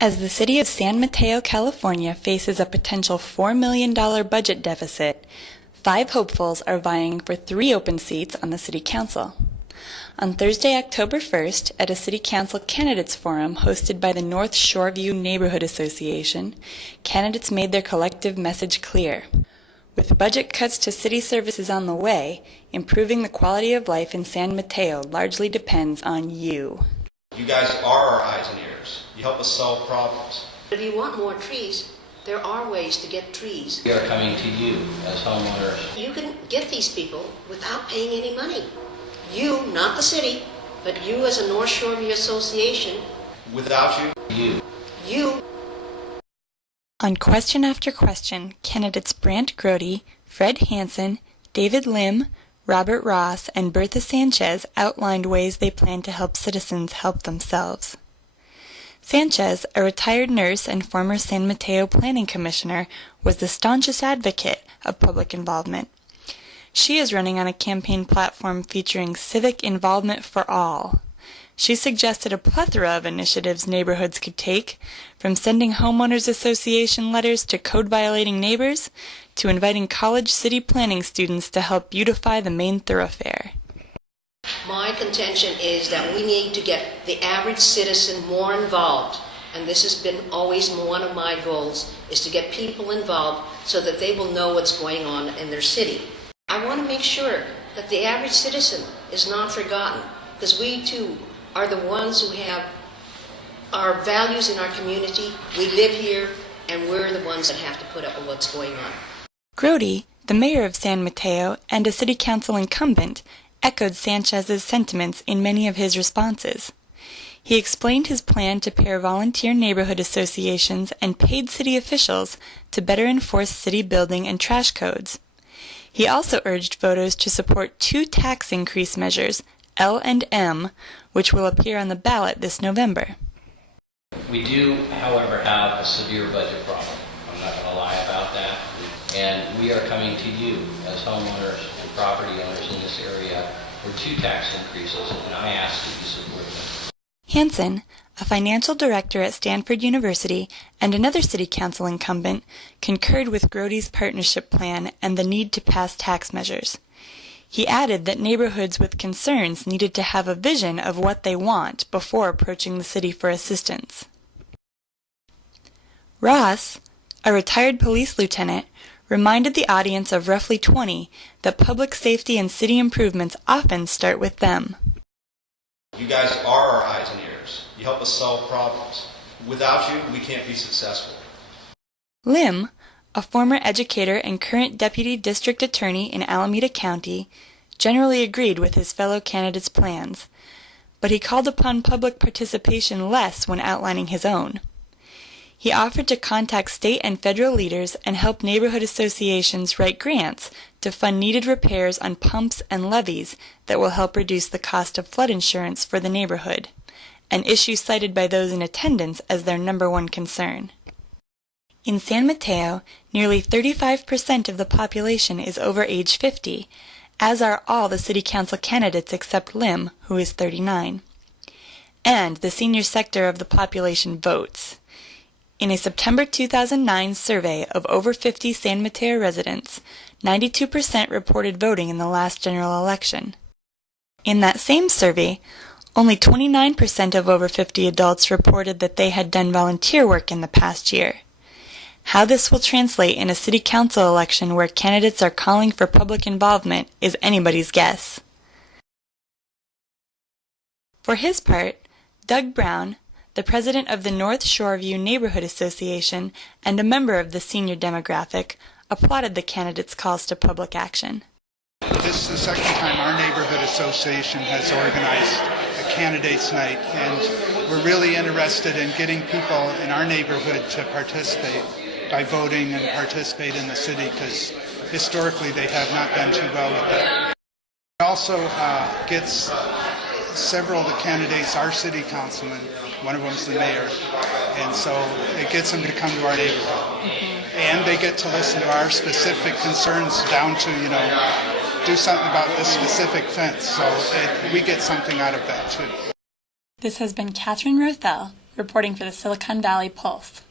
As the city of San Mateo, California faces a potential $4 million budget deficit, 5 hopefuls are vying for 3 open seats on the city council. On Thursday, October 1st, at a city council candidates forum hosted by the North Shoreview Neighborhood Association, candidates made their collective message clear. With budget cuts to city services on the way, improving the quality of life in San Mateo largely depends on you. You guys are our eyes and ears. You help us solve problems. If you want more trees, there are ways to get trees. We are coming to you as homeowners. You can get these people without paying any money. You, not the city, but you as a North Shoreview Association. Without you. You. On question after question, candidates Brant Grody, Fred Hansen, David Lim, Robert Ross, and Bertha Sanchez outlined ways they plan to help citizens help themselves. Sanchez, a retired nurse and former San Mateo Planning Commissioner, was the staunchest advocate of public involvement. She is running on a campaign platform featuring civic involvement for all. She suggested a plethora of initiatives neighborhoods could take, from sending homeowners association letters to code-violating neighbors, to inviting college city planning students to help beautify the main thoroughfare. My contention is that we need to get the average citizen more involved, and this has been always one of my goals, is to get people involved so that they will know what's going on in their city. I want to make sure that the average citizen is not forgotten, because we too are the ones who have our values in our community. We live here, and we're the ones that have to put up with what's going on. Grody, the mayor of San Mateo and a city council incumbent, echoed Sanchez's sentiments in many of his responses. He explained his plan to pair volunteer neighborhood associations and paid city officials to better enforce city building and trash codes. He also urged voters to support 2 tax increase measures, L and M, which will appear on the ballot this November. We do, however, have a severe budget problem. I'm not going to lie about that. And we are coming to you as homeowners and property owners in this area for 2 tax increases, and I ask that you support them. Hansen, a financial director at Stanford University and another city council incumbent, concurred with Grody's partnership plan and the need to pass tax measures. He added that neighborhoods with concerns needed to have a vision of what they want before approaching the city for assistance. Ross, a retired police lieutenant, reminded the audience of roughly 20 that public safety and city improvements often start with them. You guys are our eyes and ears. You help us solve problems. Without you, we can't be successful. Lim, a former educator and current deputy district attorney in Alameda County, generally agreed with his fellow candidates' plans, but he called upon public participation less when outlining his own. He offered to contact state and federal leaders and help neighborhood associations write grants to fund needed repairs on pumps and levees that will help reduce the cost of flood insurance for the neighborhood, an issue cited by those in attendance as their #1 concern. In San Mateo, nearly 35% of the population is over age 50, as are all the city council candidates except Lim, who is 39. And the senior sector of the population votes. In a September 2009 survey of over 50 San Mateo residents, 92% reported voting in the last general election. In that same survey, only 29% of over 50 adults reported that they had done volunteer work in the past year. How this will translate in a city council election where candidates are calling for public involvement is anybody's guess. For his part, Doug Brown, the president of the North Shoreview Neighborhood Association and a member of the senior demographic, applauded the candidates' calls to public action. This is the second time our neighborhood association has organized a candidates night, and we're really interested in getting people in our neighborhood to participate by voting and participate in the city, because historically they have not done too well with that. It also gets several of the candidates, our city councilman, one of them's the mayor, and so it gets them to come to our neighborhood. And they get to listen to our specific concerns down to, do something about this specific fence, so we get something out of that too. This has been Catherine Rothell, reporting for the Silicon Valley Pulse.